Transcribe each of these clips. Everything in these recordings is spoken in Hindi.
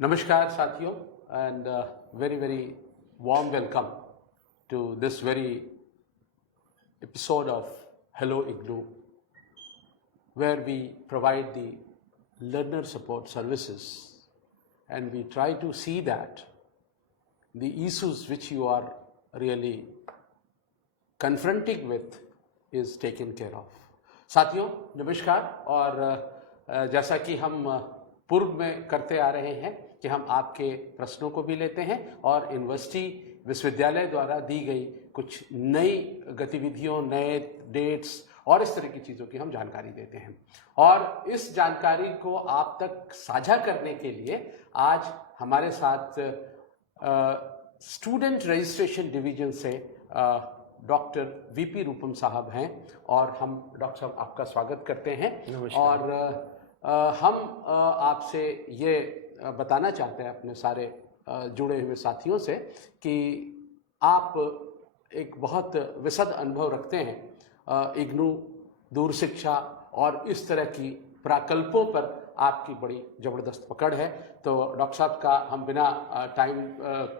Namaskar Sathiyo, and very warm welcome to this very episode of Hello IGNOU, where we provide the learner support services and we try to see that the issues which you are really confronting with is taken care of. साथियों नमस्कार। और जैसा कि हम पूर्व में करते आ रहे हैं कि हम आपके प्रश्नों को भी लेते हैं और यूनिवर्सिटी विश्वविद्यालय द्वारा दी गई कुछ नई गतिविधियों, नए डेट्स और इस तरह की चीज़ों की हम जानकारी देते हैं। और इस जानकारी को आप तक साझा करने के लिए आज हमारे साथ स्टूडेंट रजिस्ट्रेशन डिवीजन से डॉक्टर वीपी रूपम साहब हैं और हम डॉक्टर साहब आपका स्वागत करते हैं। और हम आपसे ये बताना चाहते हैं अपने सारे जुड़े हुए साथियों से कि आप एक बहुत विशद अनुभव रखते हैं इग्नू, दूर शिक्षा और इस तरह की प्रकल्पों पर आपकी बड़ी ज़बरदस्त पकड़ है। तो डॉक्टर साहब का हम बिना टाइम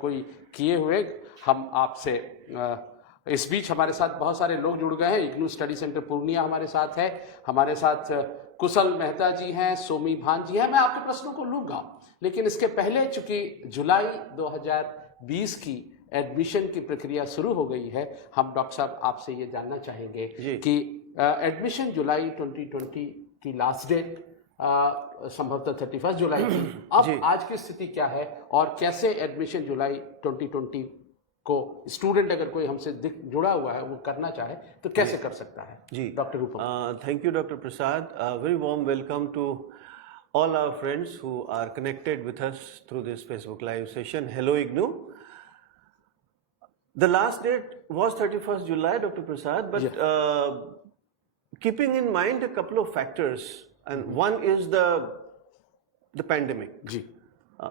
कोई किए हुए हम आपसे इस बीच हमारे साथ बहुत सारे लोग जुड़ गए हैं। इग्नू स्टडी सेंटर पूर्णिया हमारे साथ है, हमारे साथ कुशल मेहता जी हैं, सोमी भान जी हैं। मैं आपके प्रश्नों को लूँगा, लेकिन इसके पहले चूंकि जुलाई 2020 की एडमिशन की प्रक्रिया शुरू हो गई है, हम डॉक्टर साहब आपसे ये जानना चाहेंगे कि एडमिशन जुलाई 2020 की लास्ट डेट संभवतः 31 जुलाई की, अब आज की स्थिति क्या है और कैसे एडमिशन जुलाई 2020 को स्टूडेंट अगर कोई हमसे जुड़ा हुआ है वो करना चाहे तो कैसे कर सकता है? जी doctor Rupam. Thank you doctor Prasad. Very warm welcome to all our friends who are connected with us through this Facebook live session. Hello IGNOU. The last date was 31st July, Dr. Prasad, but keeping in mind a couple of factors, and one is the pandemic,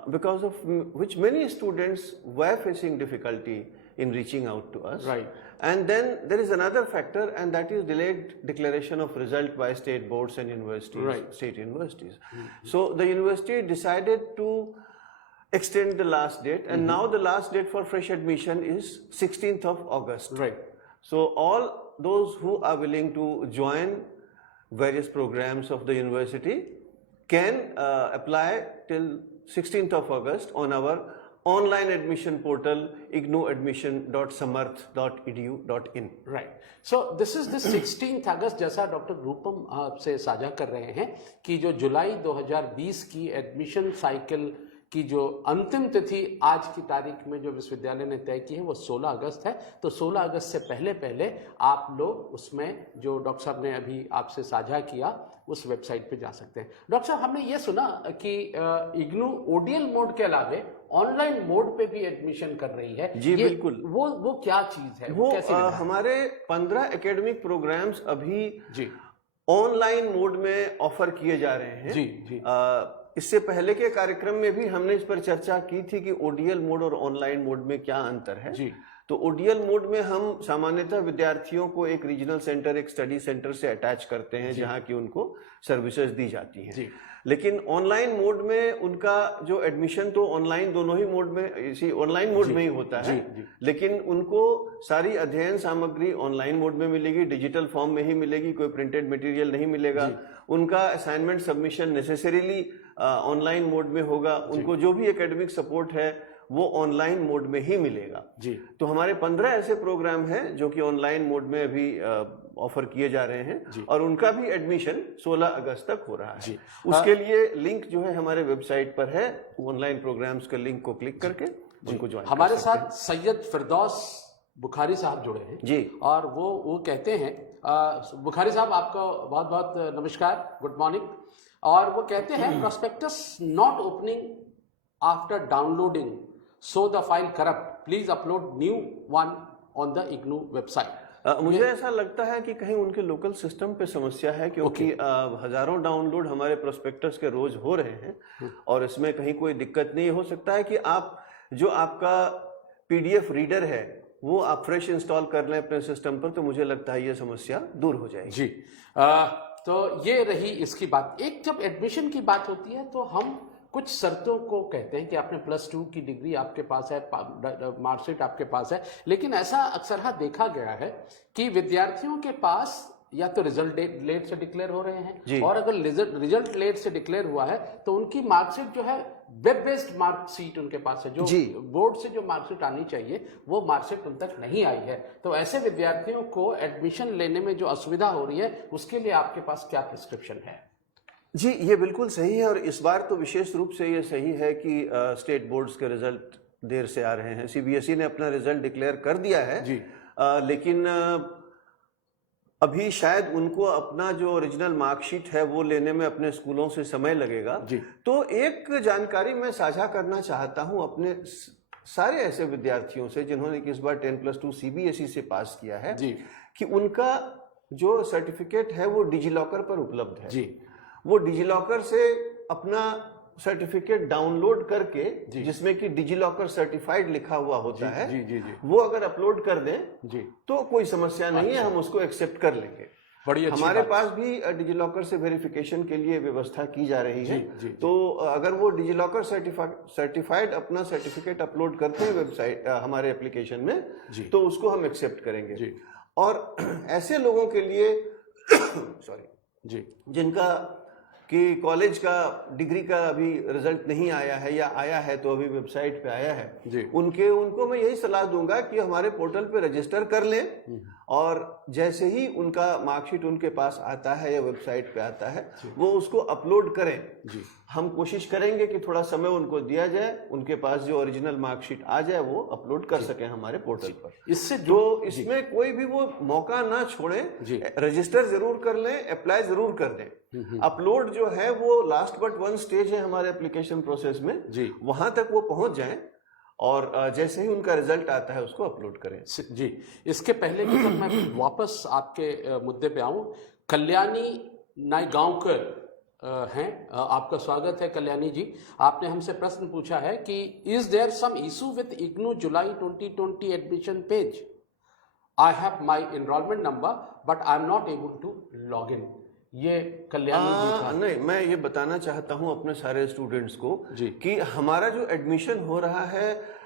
because of which many students were facing difficulty in reaching out to us. Right. And then there is another factor, and that is delayed declaration of result by state boards and universities, state universities. So the university decided to extend the last date, and now the last date for fresh admission is 16th of August. Right. So all those who are willing to join various programs of the university can apply till 16th of August on our online admission portal ignoadmission.samarth.edu.in. Right. So this is the 16th August, जैसा डॉक्टर रूपम आपसे साझा कर रहे हैं कि जो जुलाई 2020 की एडमिशन साइकिल की जो अंतिम तिथि आज की तारीख में जो विश्वविद्यालय ने तय की है वो 16 अगस्त है। तो 16 अगस्त से पहले आप लोग उसमें जो डॉक्टर साहब ने अभी आपसे साझा किया उस वेबसाइट पे जा सकते हैं। डॉक्टर साहब, हमने ये सुना कि इग्नू ओडीएल मोड के अलावे ऑनलाइन मोड पे भी एडमिशन कर रही है। जी बिल्कुल। वो क्या चीज है? वो हमारे 15 एकेडमिक प्रोग्राम्स अभी ऑनलाइन मोड में ऑफर किए जा रहे हैं। जी। इससे पहले के कार्यक्रम में भी हमने इस पर चर्चा की थी कि ओडीएल मोड और ऑनलाइन मोड में क्या अंतर है। जी। तो ओडीएल मोड में हम सामान्यतः विद्यार्थियों को एक रीजनल सेंटर, एक स्टडी सेंटर से अटैच करते हैं जहां की उनको सर्विसेज दी जाती हैं। जी। लेकिन ऑनलाइन मोड में उनका जो एडमिशन तो ऑनलाइन दोनों ही मोड में, इसी ऑनलाइन मोड में ही होता है। जी। लेकिन उनको सारी अध्ययन सामग्री ऑनलाइन मोड में मिलेगी, डिजिटल फॉर्म में ही मिलेगी, कोई प्रिंटेड मटेरियल नहीं मिलेगा। उनका assignment submission necessarily online mode में होगा। उनको जो भी एकेडमिक सपोर्ट है वो ऑनलाइन मोड में ही मिलेगा। जी। तो हमारे 15 ऐसे प्रोग्राम हैं जो कि ऑनलाइन मोड में अभी ऑफर किए जा रहे हैं और उनका भी एडमिशन 16 अगस्त तक हो रहा है। जी। उसके लिए लिंक जो है हमारे वेबसाइट पर है, ऑनलाइन प्रोग्राम्स के लिंक को क्लिक करके उनको ज्वाइन। हमारे साथ सैयद फिरदौस बुखारी साहब जुड़े हैं जी, और वो कहते हैं, बुखारी साहब आपका बहुत बहुत नमस्कार, गुड मॉर्निंग। और वो कहते हैं prospectus not opening after downloading, so the file corrupt, please upload new one on the IGNOU website. मुझे ऐसा लगता है कि कहीं उनके लोकल सिस्टम पे समस्या है, क्योंकि हजारों डाउनलोड हमारे प्रोस्पेक्टस के रोज हो रहे हैं और इसमें कहीं कोई दिक्कत नहीं। हो सकता है कि आप जो आपका पीडीएफ रीडर है वो आप फ्रेश इंस्टॉल कर लें अपने सिस्टम पर, तो मुझे लगता है ये समस्या दूर हो जाएगी। जी। तो ये रही इसकी बात। एक जब एडमिशन की बात होती है तो हम कुछ शर्तों को कहते हैं कि आपने +2 की डिग्री आपके पास है, मार्कशीट आपके पास है, लेकिन ऐसा अक्सर देखा गया है कि विद्यार्थियों के पास या तो रिजल्ट लेट से डिक्लेयर हो रहे हैं, और अगर रिजल्ट लेट से डिक्लेयर हुआ है तो उनकी मार्कशीट जो है वेब बेस्ड मार्कशीट उनके पास है, जो बोर्ड से जो मार्कशीट आनी चाहिए वो मार्कशीट उन तक नहीं आई है। तो ऐसे विद्यार्थियों को एडमिशन लेने में जो असुविधा हो रही है उसके लिए आपके पास क्या प्रिस्क्रिप्शन है? जी, ये बिल्कुल सही है, और इस बार तो विशेष रूप से ये सही है कि स्टेट बोर्ड्स के रिजल्ट देर से आ रहे हैं। सीबीएसई ने अपना रिजल्ट डिक्लेयर कर दिया है जी, लेकिन अभी शायद उनको अपना जो ओरिजिनल मार्कशीट है वो लेने में अपने स्कूलों से समय लगेगा जी। तो एक जानकारी मैं साझा करना चाहता हूं अपने सारे ऐसे विद्यार्थियों से जिन्होंने इस बार 10+2 सीबीएसई से पास किया है जी, कि उनका जो सर्टिफिकेट है वो डिजिलॉकर पर उपलब्ध है जी। वो डिजिलॉकर से अपना सर्टिफिकेट डाउनलोड करके, जिसमें कि डिजिलॉकर सर्टिफाइड लिखा हुआ होता है, वो अगर अपलोड कर दें जी, तो कोई समस्या नहीं है, हम उसको एक्सेप्ट कर लेंगे। बड़ी अच्छी हमारे पास भी डिजिलॉकर से वेरिफिकेशन के लिए व्यवस्था की जा रही है। तो अगर वो डिजिलॉकर सर्टिफाइड अपना सर्टिफिकेट अपलोड करते हैं वेबसाइट हमारे एप्लीकेशन में, तो उसको हम एक्सेप्ट करेंगे। और ऐसे लोगों के लिए सॉरी जी, जिनका कि कॉलेज का डिग्री का अभी रिजल्ट नहीं आया है या आया है तो अभी वेबसाइट पे आया है जी, उनको मैं यही सलाह दूंगा कि हमारे पोर्टल पे रजिस्टर कर लें, और जैसे ही उनका मार्कशीट उनके पास आता है या वेबसाइट पे आता है वो उसको अपलोड करें जी। हम कोशिश करेंगे कि थोड़ा समय उनको दिया जाए, उनके पास जो ओरिजिनल मार्कशीट आ जाए वो अपलोड कर सकें हमारे पोर्टल पर। इससे तो इसमें कोई भी वो मौका ना छोड़ें, रजिस्टर जरूर कर लें, अप्लाई जरूर कर दें। अपलोड जो है वो लास्ट बट वन स्टेज है हमारे एप्लीकेशन प्रोसेस में जी, वहां तक वो पहुंच जाएं, और जैसे ही उनका रिजल्ट आता है उसको अपलोड करें जी। इसके पहले कि जब मैं वापस आपके मुद्दे पे आऊं, कल्याणी नायगांवकर हैं, आपका स्वागत है कल्याणी जी। आपने हमसे प्रश्न पूछा है कि is there some issue with IGNOU July 2020 admission page? I have my enrolment number but I am not able to log in. ये कल्याणी जी का नहीं, मैं ये बताना चाहता हूं अपने सारे स्टूडेंट्स को जी, कि हमारा जो एडमिशन हो रहा है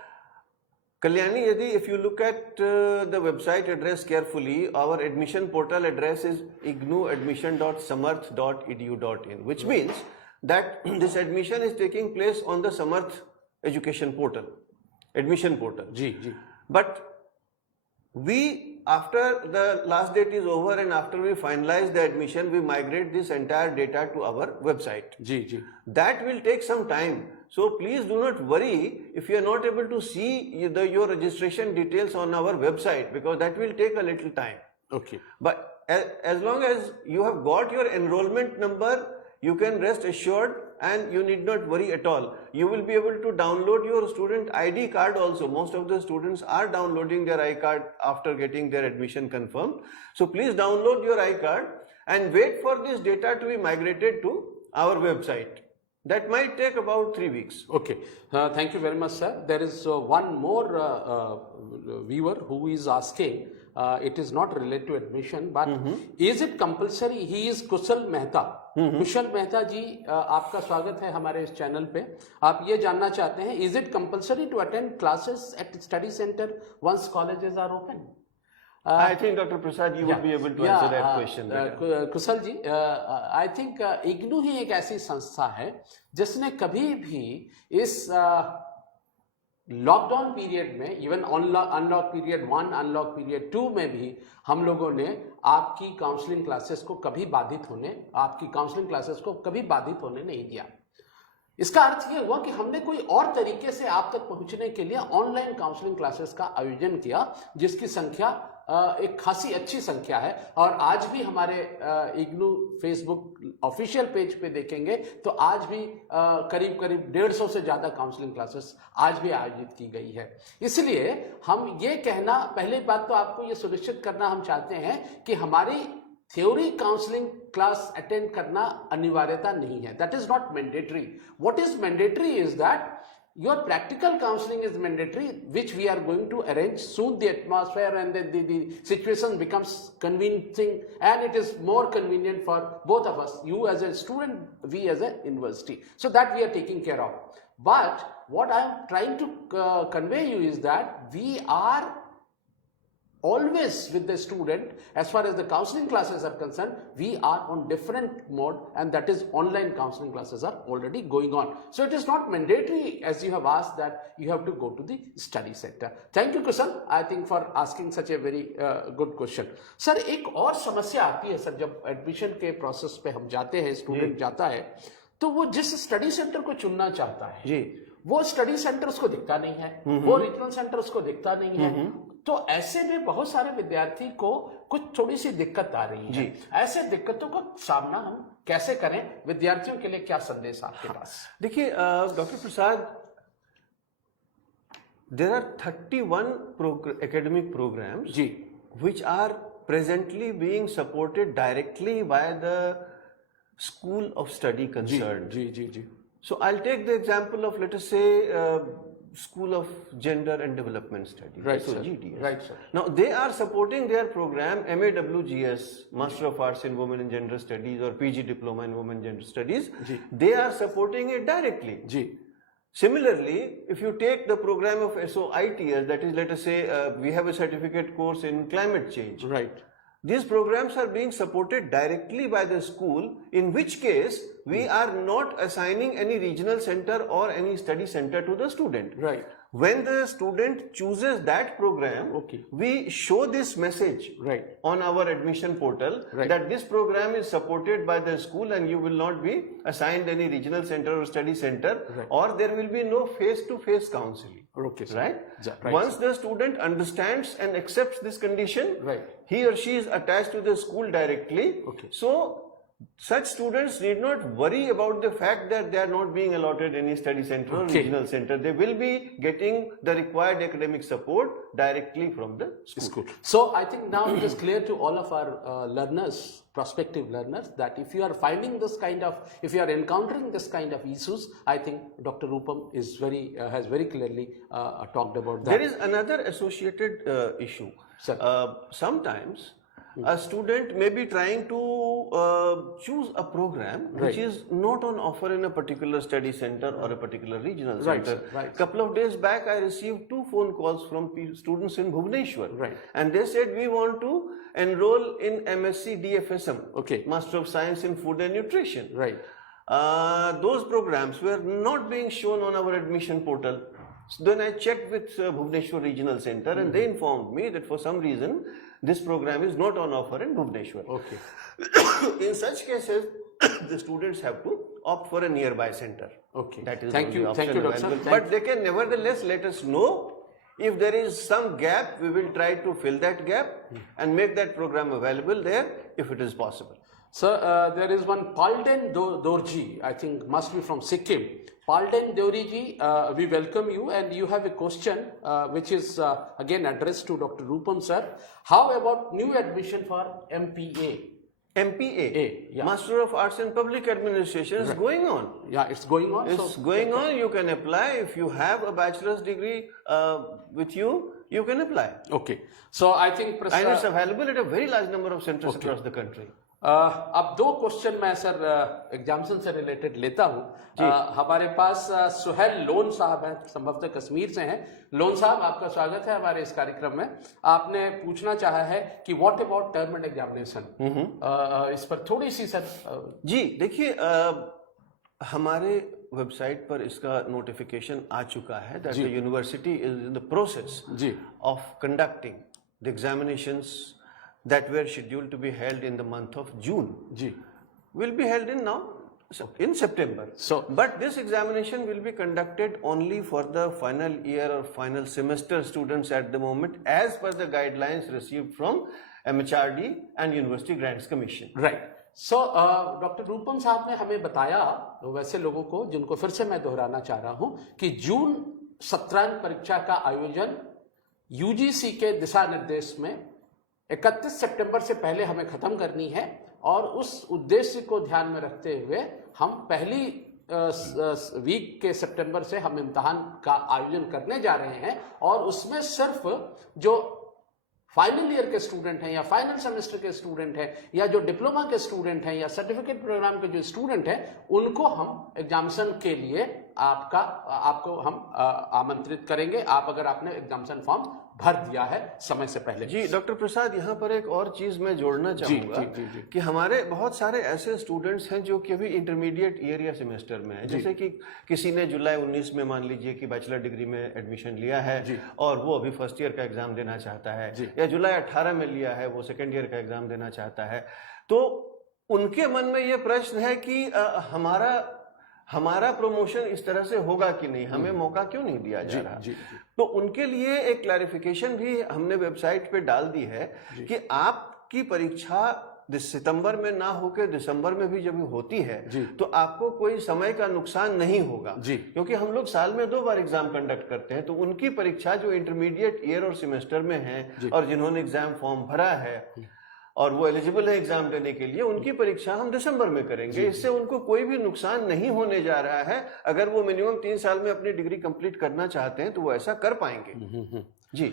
कल्याणी, यदि if you look at the website address carefully, our admission portal address is ignu.samarth.edu.in, which means that this admission is taking place on the Samarth education portal, admission portal जी जी। but we, after the last date is over and after we finalize the admission, we migrate this entire data to our website जी जी। that will take some time, so please do not worry if you are not able to see your registration details on our website, because that will take a little time. Okay, but as long as you have got your enrollment number, you can rest assured and you need not worry at all. You will be able to download your student ID card also. Most of the students are downloading their ID card after getting their admission confirmed. So please download your ID card and wait for this data to be migrated to our website. That might take about 3 weeks. Okay, thank you very much, sir. There is one more viewer who is asking, it is not related to admission, but is it compulsory? He is Kushal Mehta. कुशल मेहता जी, आपका स्वागत है हमारे इस चैनल पे। आप ये जानना चाहते हैं, is it compulsory to attend classes at study centre once colleges are open? I think Dr. Prasad, you would be able to answer that question. Kushal ji, I think IGNOU ही एक ऐसी संस्था है जिसने कभी भी इस लॉकडाउन पीरियड में, even unlock period 1, unlock period 2 में भी हम लोगों ने आपकी काउंसलिंग क्लासेस को कभी बाधित होने नहीं दिया। इसका अर्थ ये हुआ कि हमने कोई और तरीके से आप तक पहुंचने के लिए ऑनलाइन काउंसलिंग क्लासेस का आयोजन किया, जिसकी संख्या एक खासी अच्छी संख्या है। और आज भी हमारे इग्नू फेसबुक ऑफिशियल पेज पे देखेंगे तो आज भी करीब 150 से ज़्यादा काउंसलिंग क्लासेस आज भी आयोजित की गई है। इसलिए हम ये कहना, पहली बात तो आपको ये सुनिश्चित करना हम चाहते हैं कि हमारी थ्योरी काउंसलिंग क्लास अटेंड करना अनिवार्यता नहीं है। That is not mandatory. What is mandatory is that your practical counseling is mandatory, which we are going to arrange soon. The atmosphere and the situation becomes convincing, and it is more convenient for both of us, you as a student, we as a university. So that we are taking care of. But what I am trying to convey you is that we are always with the student. As far as the counseling classes are concerned, we are on different mode, and that is online counseling classes are already going on. So it is not mandatory, as you have asked, that you have to go to the study center. Thank you Kushal, I think, for asking such a very good question. Sir एक और समस्या आती है सर, जब एडमिशन के प्रोसेस पे हम जाते हैं, स्टूडेंट जाता है, तो वो जिस स्टडी सेंटर को चुनना चाहता है जी, वो स्टडी सेंटर उसको दिखता नहीं है, वो रीजनल सेंटर उसको दिखता नहीं है। तो ऐसे में बहुत सारे विद्यार्थी को कुछ थोड़ी सी दिक्कत आ रही है। ऐसे दिक्कतों का सामना हम कैसे करें, विद्यार्थियों के लिए क्या संदेश आपके पास? देखिए doctor Prasad, there are 31 academic programs which are presently being supported directly by the school of study concerned. So I'll take the example of, let us say, School of Gender and Development Studies, right, so sir. GDS. Right, sir. Now they are supporting their program MAWGS, Master of Arts in Women and Gender Studies, or PG Diploma in Women and Gender Studies. They are supporting it directly. Similarly, if you take the program of SOITS, that is, let us say, we have a certificate course in climate change. Right. These programs are being supported directly by the school, in which case we are not assigning any regional center or any study center to the student. Right. When the student chooses that program, we show this message on our admission portal that this program is supported by the school and you will not be assigned any regional center or study center, or there will be no face-to-face counseling. Once the student understands and accepts this condition, he or she is attached to the school directly. So such students need not worry about the fact that they are not being allotted any study center or regional center. They will be getting the required academic support directly from the school. So I think now it is clear to all of our learners, prospective learners, that if you are finding this kind of, if you are encountering this kind of issues, I think Dr. Rupam is has very clearly talked about that. There is another associated issue. Sometimes a student may be trying to choose a program which is not on offer in a particular study center or a particular regional center. Couple of days back, I received 2 phone calls from students in Bhubaneswar, and they said, we want to enroll in MSc DFSM, Master of Science in Food and Nutrition. Those programs were not being shown on our admission portal. So then I checked with Bhubaneswar Regional Center, and they informed me that for some reason this program is not on offer in Bhubaneswar. In such cases, the students have to opt for a nearby center. That is thank you, Doctor. But they can nevertheless let us know if there is some gap. We will try to fill that gap and make that program available there if it is possible. Sir, there is one Palden Dorji, I think must be from Sikkim. Palden Dorji, we welcome you, and you have a question which is again addressed to Dr. Rupam sir. How about new admission for MPA? MPA, Master of Arts in Public Administration, is going on. Yeah, it's going on. It's going on. You can apply. If you have a bachelor's degree with you, you can apply. So I think and it's available at a very large number of centers across the country. अब 2 क्वेश्चन मैं सर एग्जामिनेशन से रिलेटेड लेता हूं। हमारे पास सुहेल लोन साहब हैं, संभवतः कश्मीर से हैं। लोन साहब, आपका स्वागत है हमारे इस कार्यक्रम में। आपने पूछना चाहा है कि what about term and examination, इस पर थोड़ी सी सर। जी देखिए, हमारे वेबसाइट पर इसका नोटिफिकेशन आ चुका है that the university is in the process of conducting the examinations that were scheduled to be held in the month of June. Will be held in September. But this examination will be conducted only for the final year or final semester students at the moment, as per the guidelines received from MHRD and University Grants Commission. So, doctor Rupam साहब ने हमें बताया, वैसे लोगों को जिनको फिर से मैं दोहराना चाह रहा हूं, कि जून सत्रांत परीक्षा का आयोजन यूजीसी के दिशा निर्देश में 31 सितंबर से पहले हमें खत्म करनी है, और उस उद्देश्य को ध्यान में रखते हुए हम पहली वीक के सितंबर से हम इम्तिहान का आयोजन करने जा रहे हैं, और उसमें सिर्फ जो फाइनल ईयर के स्टूडेंट हैं या फाइनल सेमेस्टर के स्टूडेंट हैं या जो डिप्लोमा के स्टूडेंट हैं या सर्टिफिकेट प्रोग्राम के जो स्टूडेंट हैं, उनको हम एग्जामिनेशन के लिए आपको हम आमंत्रित करेंगे, आप अगर आपने एग्जामिनेशन फॉर्म भर दिया है समय से पहले। जी डॉक्टर प्रसाद, यहाँ पर एक और चीज मैं जोड़ना चाहूंगा कि हमारे बहुत सारे ऐसे स्टूडेंट्स हैं जो कि अभी इंटरमीडिएट ईयर या सेमेस्टर में हैं, जैसे कि किसी ने जुलाई 19 में मान लीजिए कि बैचलर डिग्री में एडमिशन लिया है और वो अभी फर्स्ट ईयर का एग्जाम देना चाहता है, या जुलाई 18 में लिया है वो सेकेंड ईयर का एग्जाम देना चाहता है, तो उनके मन में ये प्रश्न है कि हमारा प्रमोशन इस तरह से होगा कि नहीं, हमें मौका क्यों नहीं दिया जा रहा। तो उनके लिए एक क्लैरिफिकेशन भी हमने वेबसाइट पे डाल दी है कि आपकी परीक्षा सितंबर में ना होकर दिसंबर में भी जब होती है तो आपको कोई समय का नुकसान नहीं होगा, क्योंकि हम लोग साल में 2 बार एग्जाम कंडक्ट करते हैं। तो उनकी परीक्षा जो इंटरमीडिएट ईयर और सेमेस्टर में है और जिन्होंने एग्जाम फॉर्म भरा है और वो एलिजिबल है एग्जाम देने के लिए, उनकी परीक्षा हम दिसंबर में करेंगे। इससे उनको कोई भी नुकसान नहीं होने जा रहा है। अगर वो मिनिमम 3 साल में अपनी डिग्री कंप्लीट करना चाहते हैं तो वो ऐसा कर पाएंगे। जी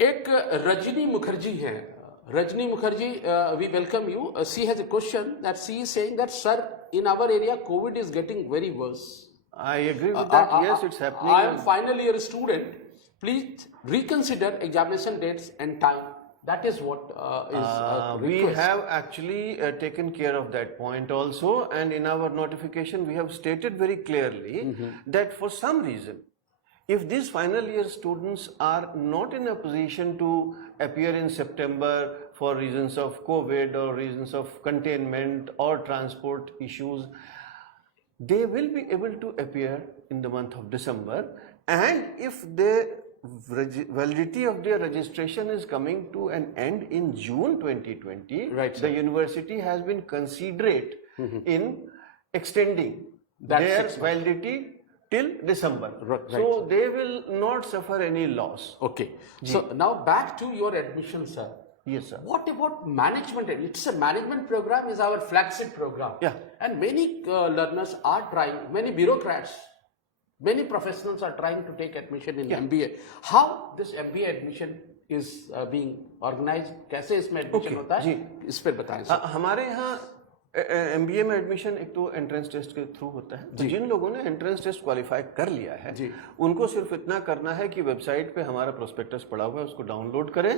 एक रजनी मुखर्जी है, Rajni Mukherjee, we welcome you. She has a question that she is saying that sir, in our area covid is getting very worse. I agree with that, yes it's happening. I am final year student, please reconsider examination dates and time. That is what is we have actually taken care of that point also, and in our notification we have stated very clearly that for some reason, if these final year students are not in a position to appear in September for reasons of COVID or reasons of containment or transport issues, they will be able to appear in the month of December, and if the validity of their registration is coming to an end in June 2020, right, the university has been considerate in extending their validity till December. Right. So they will not suffer any loss. Okay. So now back to your admission, sir. Yes, sir. What about management? It's a management program, is our flagship program. Yeah. And many learners are trying, many bureaucrats, many professionals are trying to take admission in MBA. How this MBA admission is being organized? कैसे इसमें admission होता है? इस पर बताएं सर। हमारे यहाँ MBA में एडमिशन एक तो एंट्रेंस टेस्ट के थ्रू होता है। तो जिन लोगों ने एंट्रेंस टेस्ट क्वालिफाई कर लिया है उनको सिर्फ इतना करना है कि वेबसाइट पे हमारा प्रोस्पेक्टस पड़ा हुआ है, उसको डाउनलोड करें,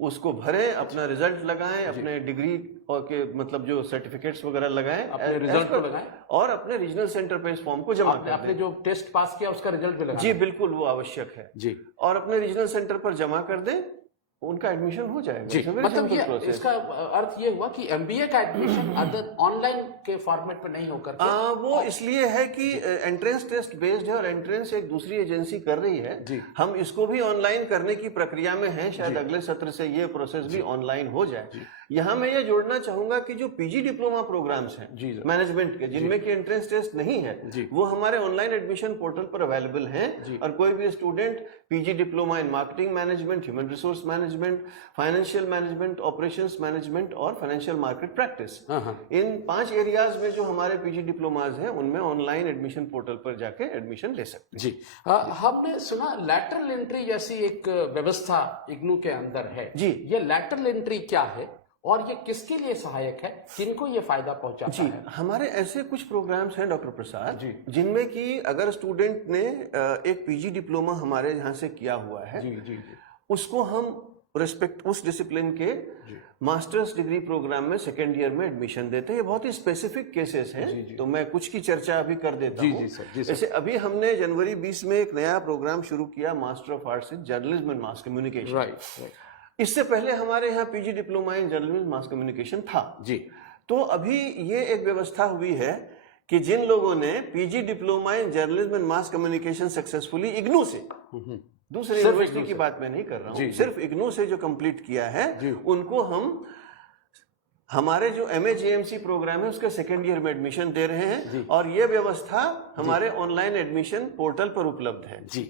उसको भरें, अपना रिजल्ट लगाएं, अपने डिग्री और के मतलब जो सर्टिफिकेट्स वगैरह लगाएं, अपने रिजल्ट को लगाएं और अपने रीजनल सेंटर पे इस फॉर्म को जमा करें। आपने जो टेस्ट पास किया उसका रिजल्ट भी लगाएं। जी बिल्कुल, वो आवश्यक है जी। और अपने रीजनल सेंटर पर जमा कर दें, उनका एडमिशन हो जाएगा जी। मतलब ये इसका अर्थ ये हुआ कि एमबीए का एडमिशन अदर ऑनलाइन के फॉर्मेट पे नहीं होकर वो इसलिए है कि एंट्रेंस टेस्ट बेस्ड है और एंट्रेंस एक दूसरी एजेंसी कर रही है जी। हम इसको भी ऑनलाइन करने की प्रक्रिया में हैं, शायद अगले सत्र से ये प्रोसेस भी ऑनलाइन हो जाए। यहाँ मैं ये जोड़ना चाहूंगा कि जो पीजी डिप्लोमा प्रोग्राम्स हैं मैनेजमेंट के, जिनमें की एंट्रेंस टेस्ट नहीं है, वो हमारे ऑनलाइन एडमिशन पोर्टल पर अवेलेबल हैं और कोई भी student PG diploma in marketing management, human resource management, financial management, operations management और फाइनेंशियल मार्केट प्रैक्टिस, इन 5 एरियाज में जो हमारे पीजी डिप्लोमाज हैं उनमें ऑनलाइन एडमिशन पोर्टल पर जाके एडमिशन ले सकते हैं जी। हमने सुना लैटरल एंट्री जैसी एक व्यवस्था इग्नू के अंदर है जी। ये लैटरल एंट्री क्या है और ये किसके लिए सहायक है, किनको ये फायदा पहुंचाता है? हमारे ऐसे कुछ प्रोग्राम्स हैं डॉक्टर प्रसाद जी, जिनमें कि अगर स्टूडेंट ने एक पीजी डिप्लोमा हमारे यहाँ से किया हुआ है जी, उसको हम रिस्पेक्ट उस डिसिप्लिन के मास्टर्स डिग्री प्रोग्राम में सेकेंड ईयर में एडमिशन देते हैं। ये बहुत ही स्पेसिफिक केसेस हैं, तो मैं कुछ की चर्चा अभी कर देता हूँ। जैसे अभी हमने जनवरी 20 में एक नया प्रोग्राम शुरू किया, master of arts in journalism and mass communication. इससे पहले हमारे यहाँ PG diploma in journalism mass communication था जी। तो अभी ये एक व्यवस्था हुई है कि जिन लोगों ने PG diploma in journalism and mass communication successfully IGNOU से, दूसरी यूनिवर्सिटी की बात मैं नहीं कर रहा हूँ, सिर्फ इग्नू से जो कंप्लीट किया है, उनको हम हमारे जो MAJMC प्रोग्राम है उसके सेकेंड ईयर में एडमिशन दे रहे हैं और ये व्यवस्था हमारे ऑनलाइन एडमिशन पोर्टल पर उपलब्ध है जी।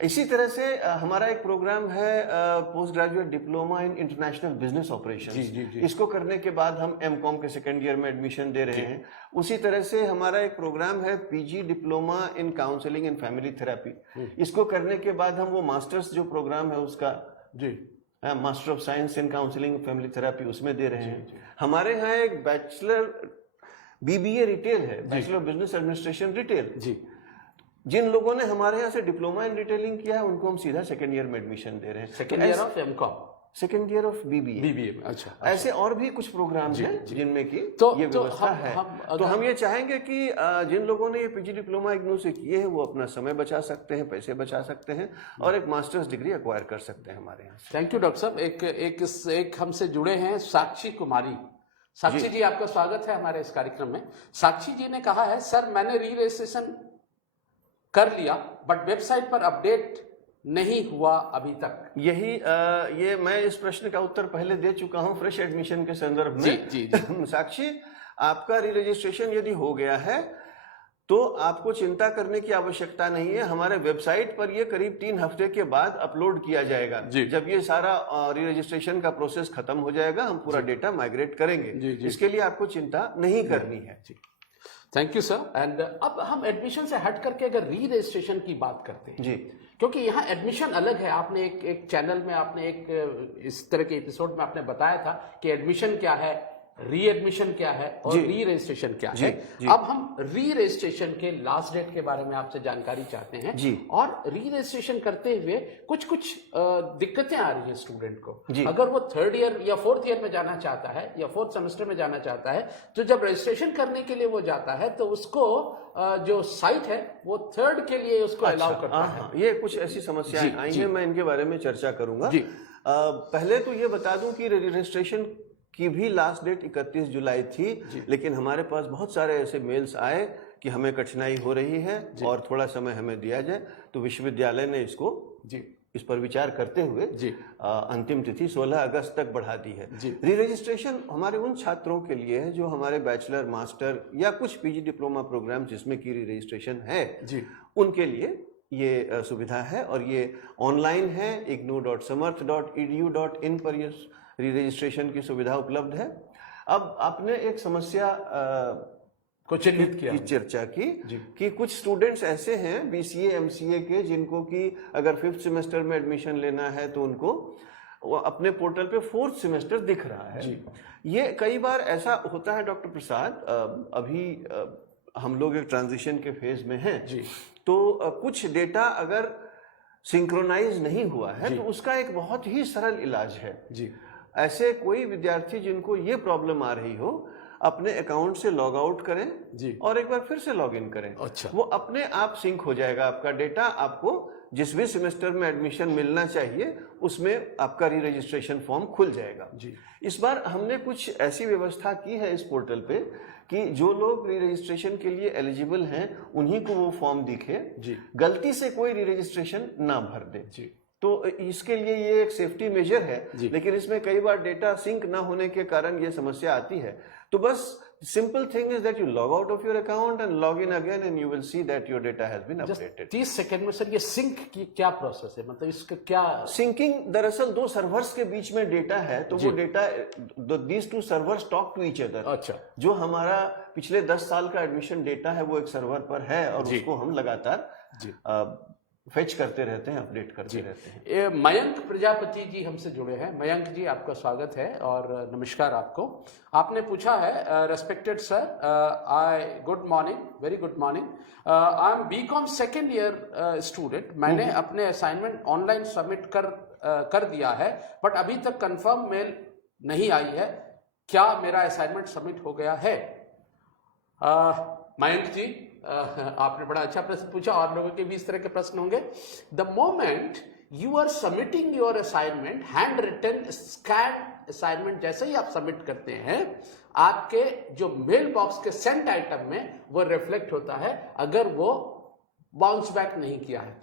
इसी तरह से हमारा एक प्रोग्राम है post graduate diploma in international business operations. इसको करने के बाद हम एमकॉम के सेकेंड ईयर में एडमिशन दे रहे हैं। उसी तरह से हमारा एक प्रोग्राम है PG diploma in counselling and family therapy. इसको करने के बाद हम वो मास्टर्स जो प्रोग्राम है उसका master of science in counselling family therapy उसमें दे रहे हैं। हमारे यहाँ एक बैचलर बीबीए रिटेल है, bachelor of business administration retail. जिन लोगों ने हमारे यहाँ से डिप्लोमा इन रिटेलिंग किया है उनको हम सीधा सेकेंड ईयर में एडमिशन दे रहे हैं। Second year of MCom, second year of BBA. अच्छा, ऐसे और भी कुछ प्रोग्राम हैं जिनमें की ये व्यवस्था है। तो हम ये चाहेंगे कि जिन लोगों ने ये पीजी डिप्लोमा इग्नू से किए हैं वो अपना समय बचा सकते हैं, पैसे बचा सकते हैं और एक मास्टर्स डिग्री एक्वायर कर सकते हैं हमारे यहाँ। थैंक यू डॉक्टर साहब। एक हमसे जुड़े हैं साक्षी कुमारी। साक्षी जी, आपका स्वागत है हमारे इस कार्यक्रम में। साक्षी जी ने कहा है, सर मैंने री रजिस्ट्रेशन कर लिया बट वेबसाइट पर अपडेट नहीं हुआ अभी तक। ये मैं इस प्रश्न का उत्तर पहले दे चुका हूं फ्रेश एडमिशन के संदर्भ में। जी। साक्षी, आपका री रजिस्ट्रेशन यदि हो गया है तो आपको चिंता करने की आवश्यकता नहीं है। हमारे वेबसाइट पर ये करीब 3 हफ्ते के बाद अपलोड किया जाएगा। जब ये सारा री रजिस्ट्रेशन का प्रोसेस खत्म हो जाएगा हम पूरा डेटा माइग्रेट करेंगे। इसके लिए आपको चिंता नहीं करनी है। Thank you sir. एंड अब हम एडमिशन से हट करके अगर री रजिस्ट्रेशन की बात करते हैं जी, क्योंकि यहाँ एडमिशन अलग है। आपने एक चैनल में आपने इस तरह के एपिसोड में आपने बताया था कि एडमिशन क्या है, री एडमिशन क्या है और री रजिस्ट्रेशन क्या है। अब हम री रजिस्ट्रेशन के लास्ट डेट के बारे में आपसे जानकारी चाहते हैं जी। और री रजिस्ट्रेशन करते हुए कुछ दिक्कतें आ रही है स्टूडेंट को। अगर वो 3rd ईयर या 4th ईयर में जाना चाहता है या 4th सेमेस्टर में जाना चाहता है तो जब रजिस्ट्रेशन करने के लिए वो जाता है तो उसको जो साइट है वो 3rd के लिए उसको अलाउ करता है। ये कुछ ऐसी समस्याएं आई हैं, मैं इनके बारे में चर्चा करूंगा। पहले तो ये बता दूं कि रजिस्ट्रेशन की भी लास्ट डेट 31 जुलाई थी, लेकिन हमारे पास बहुत सारे ऐसे मेल्स आए कि हमें कठिनाई हो रही है और थोड़ा समय हमें दिया जाए। तो विश्वविद्यालय ने इसको इस पर विचार करते हुए अंतिम तिथि 16 अगस्त तक बढ़ा दी है। री रजिस्ट्रेशन हमारे उन छात्रों के लिए है जो हमारे बैचलर, मास्टर या कुछ पीजी डिप्लोमा प्रोग्राम जिसमें की री रजिस्ट्रेशन है उनके लिए ये सुविधा है और ये ऑनलाइन है। ignou.samarth.edu.in पर ये री रजिस्ट्रेशन की सुविधा उपलब्ध है। अब आपने एक समस्या को चिन्हित किया की चर्चा की कि कुछ स्टूडेंट्स ऐसे हैं बीसीए एमसीए के जिनको कि अगर 5th सेमेस्टर में एडमिशन लेना है तो उनको अपने पोर्टल पे 4th सेमेस्टर दिख रहा है। ये कई बार ऐसा होता है डॉक्टर प्रसाद, अभी हम लोग एक ट्रांजिशन के फेज में हैं तो कुछ डेटा अगर सिंक्रोनाइज नहीं हुआ है तो उसका एक बहुत ही सरल इलाज है। ऐसे कोई विद्यार्थी जिनको ये प्रॉब्लम आ रही हो अपने अकाउंट से लॉग आउट करें और एक बार फिर से लॉग इन करें। वो अपने आप सिंक हो जाएगा आपका डेटा। आपको जिस भी सेमेस्टर में एडमिशन मिलना चाहिए उसमें आपका री रजिस्ट्रेशन फॉर्म खुल जाएगा। इस बार हमने कुछ ऐसी व्यवस्था की है इस पोर्टल पे कि जो लोग री रजिस्ट्रेशन के लिए एलिजिबल हैं उन्हीं को वो फॉर्म दिखे, गलती से कोई री रजिस्ट्रेशन ना भर दे। तो इसके लिए ये एक सेफ्टी मेजर है, लेकिन इसमें कई बार डेटा सिंक ना होने के कारण ये समस्या आती है। तो बस simple thing is that you log out of your account and log in again and you will see that your data has been updated. 30 second में सर ये सिंक की क्या प्रोसेस है, मतलब इसका क्या? सिंकिंग दरअसल 2 सर्वर्स के बीच में डेटा है तो वो data these 2 servers talk to each other. अच्छा, जो हमारा पिछले 10 साल का एडमिशन डेटा है वो एक सर्वर पर है और उसको हम लगातार फेच करते रहते हैं, अपडेट करते रहते हैं। मयंक प्रजापति जी हमसे जुड़े हैं। मयंक जी, आपका स्वागत है और नमस्कार आपको। आपने पूछा है, respected sir, good morning, very good morning, I am BCom second year student. मैंने अपने असाइनमेंट ऑनलाइन सबमिट कर दिया है बट अभी तक कंफर्म मेल नहीं आई है। क्या मेरा असाइनमेंट सबमिट हो गया है? मयंक जी, आपने बड़ा अच्छा प्रश्न पूछा और लोगों के भी इस तरह के प्रश्न होंगे। The moment you are submitting your assignment, handwritten scan assignment जैसे ही आप सबमिट करते हैं आपके जो मेल बॉक्स के सेंट आइटम में वो रिफ्लेक्ट होता है। अगर वो बाउंस बैक नहीं किया है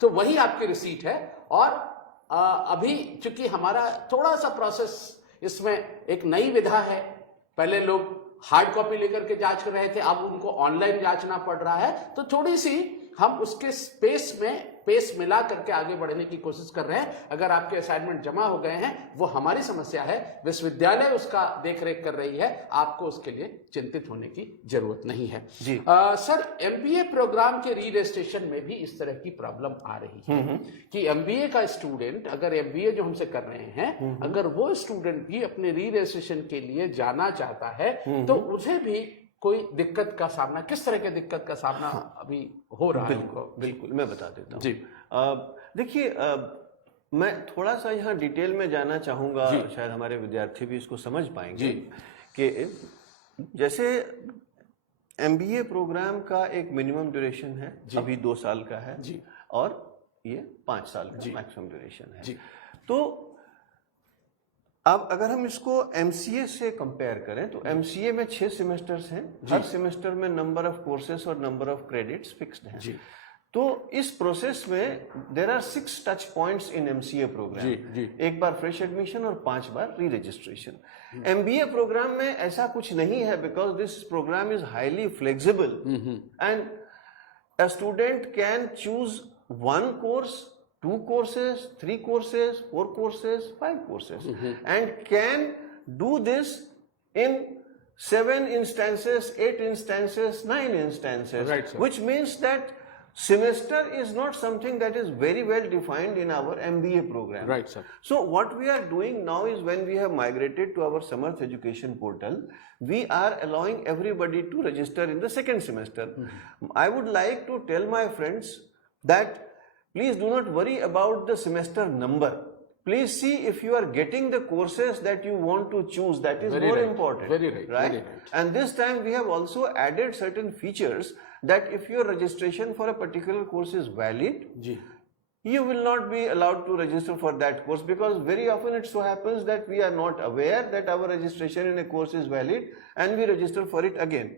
तो वही आपकी रिसीट है। और अभी चूंकि हमारा थोड़ा सा प्रोसेस इसमें एक नई विधा है, पहले लोग हार्ड कॉपी लेकर के जांच कर रहे थे, अब उनको ऑनलाइन जांचना पड़ रहा है, तो थोड़ी सी हम उसके स्पेस में पेस मिला करके आगे बढ़ने की कोशिश कर रहे हैं। अगर आपके असाइनमेंट जमा हो गए हैं, वो हमारी समस्या है, विश्वविद्यालय उसका देखरेख कर रही है, आपको उसके लिए चिंतित होने की जरूरत नहीं है जी। सर, एमबीए प्रोग्राम के री रजिस्ट्रेशन में भी इस तरह की प्रॉब्लम आ रही है कि एमबीए का स्टूडेंट, अगर एमबीए जो हमसे कर रहे हैं, अगर वो स्टूडेंट भी अपने री रजिस्ट्रेशन के लिए जाना चाहता है तो उसे भी कोई दिक्कत का सामना, किस तरह के दिक्कत का सामना अभी हो रहा है? बिल्कुल मैं बता देता हूँ जी। देखिए, मैं थोड़ा सा यहाँ डिटेल में जाना चाहूंगा, शायद हमारे विद्यार्थी भी इसको समझ पाएंगे कि जैसे एमबीए प्रोग्राम का एक मिनिमम ड्यूरेशन है, अभी 2 साल का है जी, और ये 5 साल का मैक्सिमम ड्यूरेशन है जी। तो अब अगर हम इसको एमसीए से कंपेयर करें तो एमसीए में 6 सेमेस्टर्स हैं, हर सेमेस्टर में नंबर ऑफ कोर्सेज और नंबर ऑफ क्रेडिट्स फिक्स्ड हैं जी। तो इस प्रोसेस में there are 6 touch points in MCA programme जी। एक बार फ्रेश एडमिशन और 5 बार री रजिस्ट्रेशन। एमबीए प्रोग्राम में ऐसा कुछ नहीं है, because this programme is highly flexible and a student can choose 1 course, 2 courses, 3 courses, 4 courses, 5 courses, and can do this in 7 instances, 8 instances, 9 instances, right, sir. Which means that semester is not something that is very well defined in our MBA program. Right, sir. So what we are doing now is, when we have migrated to our Samarth Education portal, we are allowing everybody to register in the second semester. I would like to tell my friends that please do not worry about the semester number. Please see if you are getting the courses that you want to choose. That is more important. Very right. Right? Very right. And this time we have also added certain features that if your registration for a particular course is valid, you will not be allowed to register for that course, because very often it so happens that we are not aware that our registration in a course is valid and we register for it again.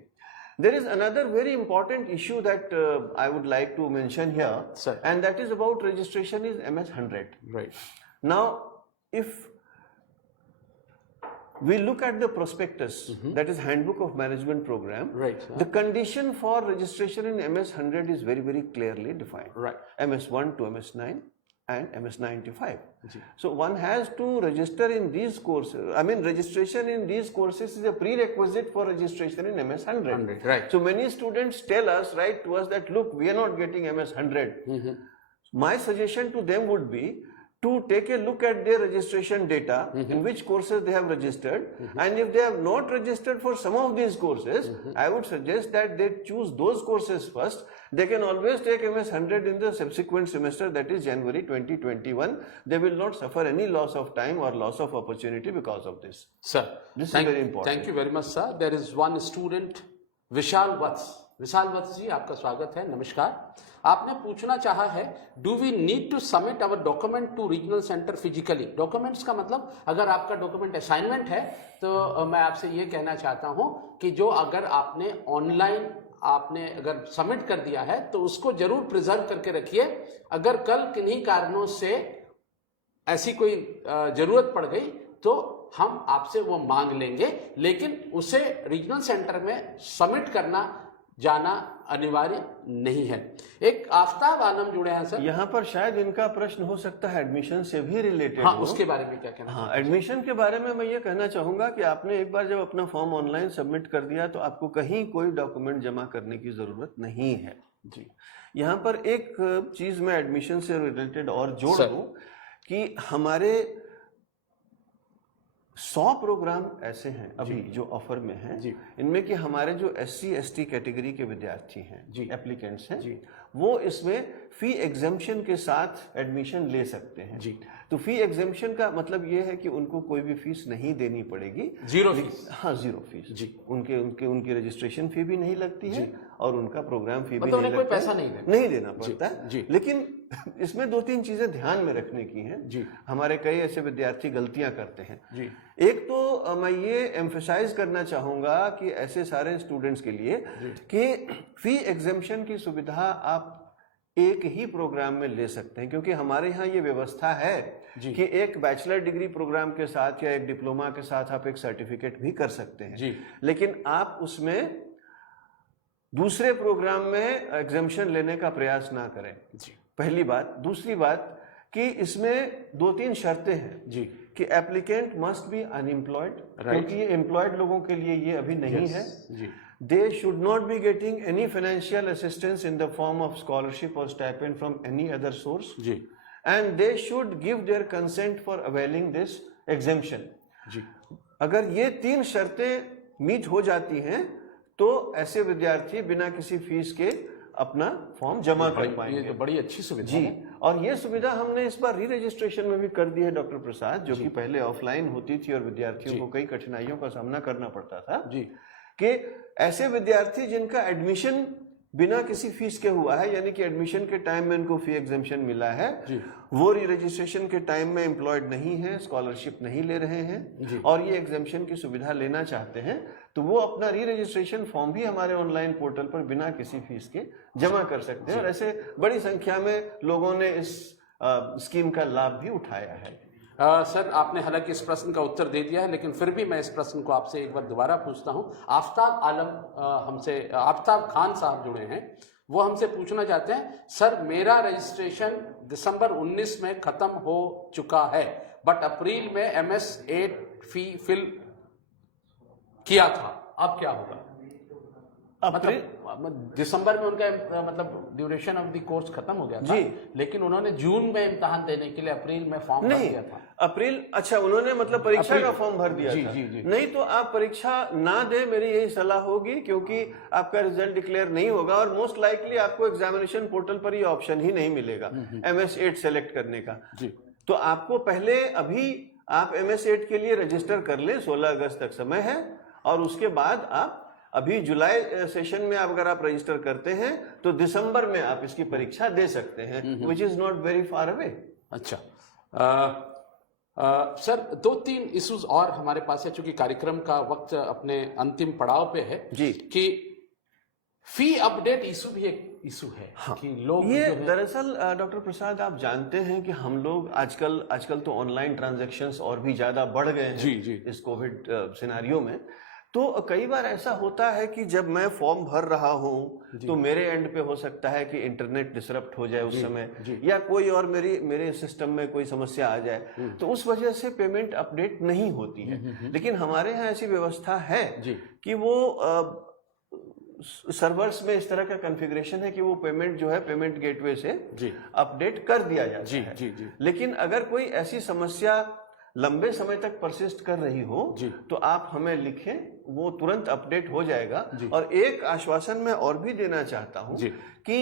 There is another very important issue that I would like to mention here, sir, and that is about registration is MS 100. Right. Now, if we look at the prospectus, that is Handbook of Management Program, right, sir, the condition for registration in MS 100 is very, very clearly defined. Right. MS 1 to MS 9 and MS 95. So one has to register in these courses. I mean, registration in these courses is a prerequisite for registration in MS 100. Right. So many students tell us, write to us that, look, we are not getting MS 100. My suggestion to them would be to take a look at their registration data, in which courses they have registered, and if they have not registered for some of these courses, I would suggest that they choose those courses first. They can always take MS 100 in the subsequent semester, that is January 2021. They will not suffer any loss of time or loss of opportunity because of this. Sir, this is very important. Thank you very much, sir. There is one student, Vishal Vats. Vishal Vats ji, आपका स्वागत है, नमस्कार। आपने पूछना चाहा है, do we need to submit our document to regional centre physically? Documents का मतलब, अगर आपका डॉक्यूमेंट असाइनमेंट है तो मैं आपसे ये कहना चाहता हूं कि जो अगर आपने ऑनलाइन आपने अगर सबमिट कर दिया है तो उसको जरूर प्रिजर्व करके रखिए। अगर कल किन्हीं कारणों से ऐसी कोई जरूरत पड़ गई तो हम आपसे वो मांग लेंगे, लेकिन उसे रीजनल सेंटर में सबमिट करना जाना अनिवार्य नहीं है। एक आफ्ताब आलम जुड़े हैं सर। यहाँ पर शायद इनका प्रश्न हो सकता है एडमिशन से भी रिलेटेड। हाँ, उसके बारे में क्या कहना? हाँ, एडमिशन के बारे में मैं ये कहना चाहूंगा कि आपने एक बार जब अपना फॉर्म ऑनलाइन सबमिट कर दिया तो आपको कहीं कोई डॉक्यूमेंट जमा करने की जरूरत नहीं है जी। यहाँ पर एक चीज मैं एडमिशन से रिलेटेड और जोड़ दूं कि हमारे 100 प्रोग्राम ऐसे हैं अभी जो ऑफर में हैं, इनमें कि हमारे जो SC ST कैटेगरी के विद्यार्थी हैं, एप्लीकेंट्स हैं, वो इसमें फी एग्जेम्पशन के साथ एडमिशन ले सकते हैं जी। तो फी एग्जेम्पशन का मतलब ये है कि उनको कोई भी फीस नहीं देनी पड़ेगी, जीरो फीस। हाँ, जीरो फीस जी। उनकी रजिस्ट्रेशन फी भी नहीं लगती है और उनका प्रोग्राम फी भी नहीं लगता, कोई पैसा नहीं देना पड़ता है। लेकिन इसमें 2-3 चीजें ध्यान में रखने की हैं जी। हमारे कई ऐसे विद्यार्थी गलतियां करते हैं जी। एक तो मैं ये एम्फसाइज करना चाहूंगा कि ऐसे सारे स्टूडेंट्स के लिए कि फी एग्जेम्पशन की सुविधा आप एक ही प्रोग्राम में ले सकते हैं, क्योंकि हमारे यहाँ ये व्यवस्था है कि एक बैचलर डिग्री प्रोग्राम के साथ या एक डिप्लोमा के साथ आप एक सर्टिफिकेट भी कर सकते हैं जी। लेकिन आप उसमें दूसरे प्रोग्राम में एग्जेम्पशन लेने का प्रयास ना करें जी। पहली बात। दूसरी बात कि इसमें 2-3 शर्तें हैं जी कि एप्लीकेंट मस्ट बी अनएम्प्लॉयड, क्योंकि ये एम्प्लॉयड लोगों के लिए ये अभी नहीं है। जी They should not be getting any financial assistance in the form of scholarship or stipend from any other source. Ji And they should give their consent for availing this exemption. जी अगर ये 3 शर्तें मीट हो जाती हैं तो ऐसे विद्यार्थी बिना किसी फीस के अपना फॉर्म जमा कर पाएंगे। ये तो बड़ी अच्छी सुविधा जी है। और ये सुविधा हमने इस बार री रजिस्ट्रेशन में भी कर दी है डॉक्टर प्रसाद, जो कि पहले ऑफलाइन होती थी और विद्यार्थियों को कई कठिनाइयों का सामना करना पड़ता था। जी कि ऐसे विद्यार्थी जिनका एडमिशन बिना किसी फीस के हुआ है, यानी कि एडमिशन के टाइम में उनको फी एग्जेम्पशन मिला है, वो री रजिस्ट्रेशन के टाइम में एम्प्लॉयड नहीं है, स्कॉलरशिप नहीं ले रहे हैं और ये एग्जेम्पशन की सुविधा लेना चाहते हैं, तो वो अपना री रजिस्ट्रेशन फॉर्म भी हमारे ऑनलाइन पोर्टल पर बिना किसी फीस के जमा कर सकते हैं। और ऐसे बड़ी संख्या में लोगों ने इस स्कीम का लाभ भी उठाया है। सर, आपने हालांकि इस प्रश्न का उत्तर दे दिया है, लेकिन फिर भी मैं इस प्रश्न को आपसे एक बार दोबारा पूछता हूं। आफ्ताब खान साहब जुड़े हैं, वो हमसे पूछना चाहते हैं, सर मेरा रजिस्ट्रेशन दिसंबर 19 में खत्म हो चुका है, बट अप्रैल में MS8 फी फिल किया था, अब क्या होगा? मतलब दिसंबर में उनका मतलब ड्यूरेशन ऑफ द कोर्स खत्म हो गया था, लेकिन उन्होंने जून में इम्तिहान देने के लिए अप्रैल में फॉर्म भर दिया था। अप्रैल, अच्छा, उन्होंने मतलब परीक्षा का फॉर्म भर दिया था। जी। नहीं तो आप परीक्षा ना दे, मेरी यही सलाह होगी, क्योंकि आपका रिजल्ट डिक्लेयर नहीं होगा और मोस्ट लाइकली आपको एग्जामिनेशन पोर्टल पर ये ऑप्शन ही नहीं मिलेगा MS8 सेलेक्ट करने का। तो आपको पहले अभी आप MS8 के लिए रजिस्टर कर लें, 16 अगस्त तक समय है, और उसके बाद आप अभी जुलाई सेशन में अगर आप रजिस्टर करते हैं तो दिसंबर में आप इसकी परीक्षा दे सकते हैं, which is not very far away. अच्छा सर, 2-3 इश्यूज और हमारे पास है, चूंकि कार्यक्रम का वक्त अपने अंतिम पड़ाव पे है जी, कि फी अपडेट इशू भी एक इशू है। हाँ, कि लोग ये दरअसल डॉक्टर प्रसाद, आप जानते हैं कि हम लोग आजकल तो ऑनलाइन ट्रांजैक्शंस और भी ज्यादा बढ़ गए हैं जी इस कोविड सिनेरियो में। तो कई बार ऐसा होता है कि जब मैं फॉर्म भर रहा हूं तो मेरे एंड पे हो सकता है कि इंटरनेट डिसरप्ट हो जाए उस समय, या कोई और मेरे सिस्टम में कोई समस्या आ जाए, तो उस वजह से पेमेंट अपडेट नहीं होती है। लेकिन हमारे यहाँ ऐसी व्यवस्था है कि वो सर्वर्स में इस तरह का कॉन्फ़िगरेशन है कि वो पेमेंट जो है पेमेंट गेटवे से अपडेट कर दिया जाता है। लेकिन अगर कोई ऐसी समस्या लंबे समय तक परसिस्ट कर रही हो तो आप हमें लिखें, वो तुरंत अपडेट हो जाएगा। और एक आश्वासन मैं और भी देना चाहता हूं कि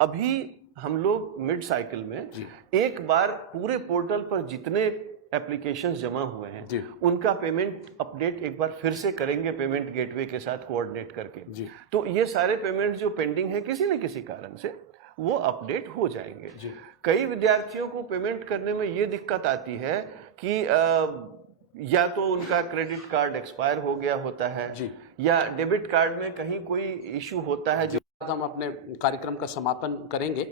अभी हम लोग मिड साइकिल में एक बार पूरे पोर्टल पर जितने एप्लीकेशंस जमा हुए हैं उनका पेमेंट अपडेट एक बार फिर से करेंगे पेमेंट गेटवे के साथ कोऑर्डिनेट करके। तो ये सारे पेमेंट जो पेंडिंग है किसी न किसी कारण से, वो अपडेट हो जाएंगे। कई विद्यार्थियों को पेमेंट करने में ये दिक्कत आती है कि या तो उनका क्रेडिट कार्ड एक्सपायर हो गया होता है या डेबिट कार्ड में कहीं कोई इशू होता है। जो हम अपने कार्यक्रम का समापन करेंगे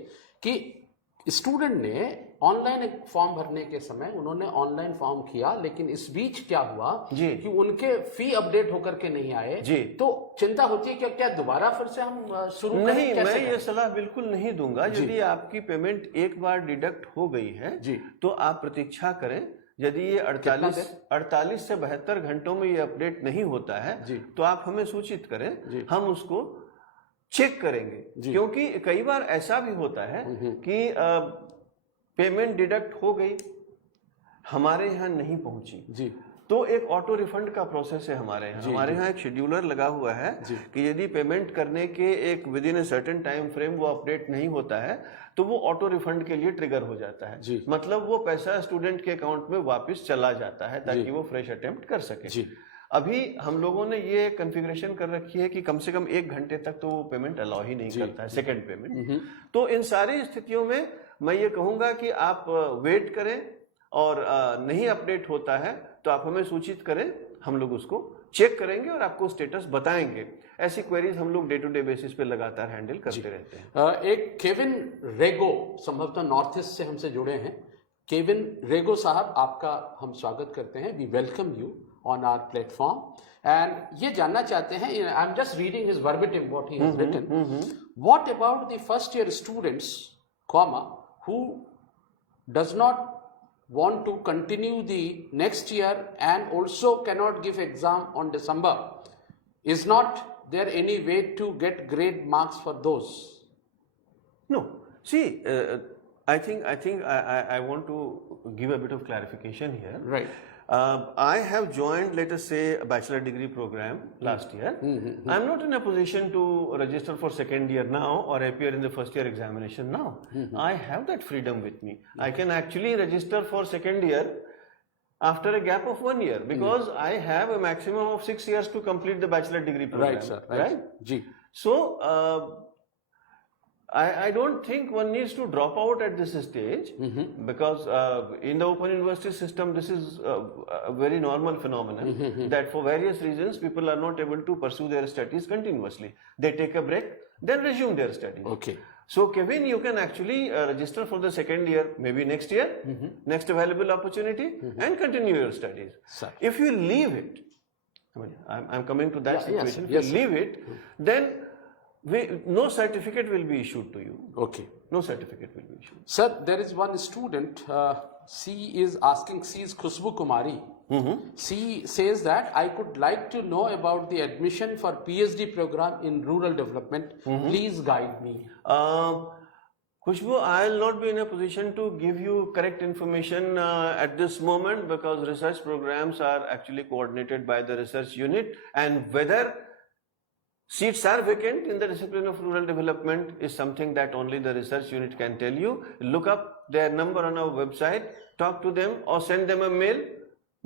कि स्टूडेंट ने ऑनलाइन फॉर्म भरने के समय उन्होंने ऑनलाइन फॉर्म किया, लेकिन इस बीच क्या हुआ कि उनके फी अपडेट होकर के नहीं आए, तो चिंता होती है कि क्या दोबारा फिर से हम शुरू करें? नहीं, मैं ये सलाह बिल्कुल नहीं दूंगा। यदि आपकी पेमेंट एक बार डिडक्ट हो गई है तो आप प्रतीक्षा करें। यदि ये 48 से 72 घंटों में ये अपडेट नहीं होता है तो आप हमें सूचित करें, हम उसको चेक करेंगे। क्योंकि कई बार ऐसा भी होता है कि पेमेंट डिडक्ट हो गई, हमारे यहाँ नहीं पहुंची, तो एक ऑटो रिफंड का प्रोसेस है हमारे यहाँ एक शेड्यूलर लगा हुआ है कि यदि पेमेंट करने के एक with in a certain time frame वो अपडेट नहीं होता है तो वो ऑटो रिफंड के लिए ट्रिगर हो जाता है। मतलब वो पैसा स्टूडेंट के अकाउंट में वापस चला जाता है ताकि वो फ्रेश अटेम्प्ट कर सके। अभी हम लोगों ने ये कॉन्फ़िगरेशन कर रखी है कि कम से कम 1 घंटे तक तो वो पेमेंट अलाउ ही नहीं करता है, सेकंड पेमेंट। तो इन सारी स्थितियों में मैं ये कहूंगा कि आप वेट करें, और नहीं अपडेट होता है तो आप हमें सूचित करें, हम लोग उसको चेक करेंगे और आपको स्टेटस बताएंगे। ऐसी क्वेरीज हम लोग डे टू डे बेसिस पे लगातार हैंडल करते रहते हैं। एक केविन रेगो संभवतः नॉर्थ ईस्ट से हमसे जुड़े हैं। केविन रेगो साहब, आपका हम स्वागत करते हैं। We welcome you on our platform एंड ये जानना चाहते हैं, I am just reading his verbatim what he has written, what about the first year students who does not want to continue the next year and also cannot give exam on December, is not there any way to get grade marks for those? No. See, I think I want to give a bit of clarification here. Right. I have joined, let us say, a bachelor degree program last year. I'm not in a position to register for second year now or appear in the first year examination now. I have that freedom with me. I can actually register for second year after a gap of 1 year because I have a maximum of 6 years to complete the bachelor degree program. Right, sir. Right. Ji. So, I don't think one needs to drop out at this stage because in the Open University system, this is a very normal phenomenon that for various reasons, people are not able to pursue their studies continuously. They take a break, then resume their studies. Okay. So, Kevin, you can actually register for the second year, maybe next year, next available opportunity, and continue your studies. Sir. If you leave it, I mean, I'm coming to that situation. Yes, if you leave it, then no certificate will be issued to you. Okay. No certificate will be issued. Sir, there is one student, she is Khushbu Kumari. She says that I could like to know about the admission for PhD program in rural development. Please guide me. Khushbu, I will not be in a position to give you correct information at this moment because research programs are actually coordinated by the research unit, and whether seats are vacant in the discipline of rural development is something that only the research unit can tell you. Look up their number on our website, talk to them or send them a mail.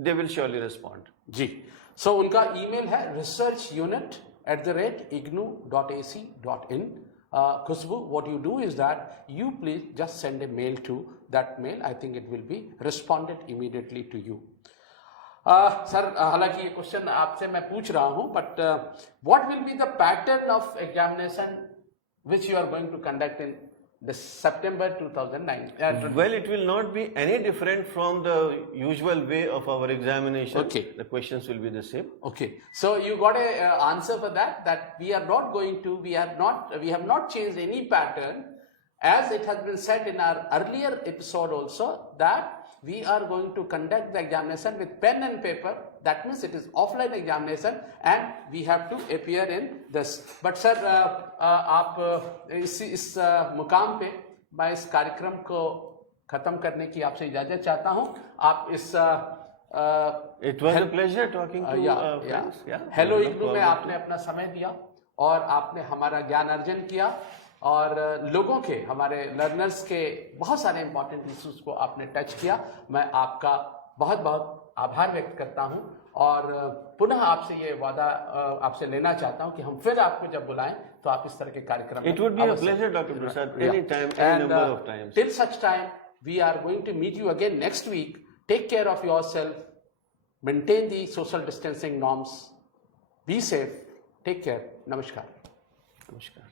They will surely respond. जी. So उनका email है researchunit@ignu.ac.in. Khushbu, what you do is that you please just send a mail to that mail. I think it will be responded immediately to you. सर, हालांकि ये क्वेश्चन आपसे मैं पूछ रहा हूं, but what will be the pattern of examination which you are going to conduct in the September 2009? Well, it will not be any different from the usual way of our examination. Okay. The questions will be the same. Okay. So you got a answer for that we are not going to, we have not changed any pattern, as it has been said in our earlier episode also, that we are going to conduct the examination with pen and paper. That means it is offline examination and we have to appear in this. But sir, आप इस मुकाम पे मैं इस कार्यक्रम को खत्म करने की आपसे इजाजत चाहता हूँ. आप इस It was a pleasure talking to friends. Hello IGNOU में आपने अपना समय दिया और आपने हमारा ज्ञान अर्जन किया और लोगों के, हमारे लर्नर्स के बहुत सारे इंपॉर्टेंट इश्यूज को आपने टच किया. मैं आपका बहुत बहुत आभार व्यक्त करता हूं और पुनः आपसे ये वादा आपसे लेना चाहता हूं कि हम फिर आपको जब बुलाएं तो आप इस तरह के कार्यक्रम में. It would be a pleasure, Dr. Prasad, anytime, any number of times. Till such time, we are going to meet you again next week. Take care of yourself. Maintain the social distancing norms. Be safe. Take care. Namaskar. Namaskar.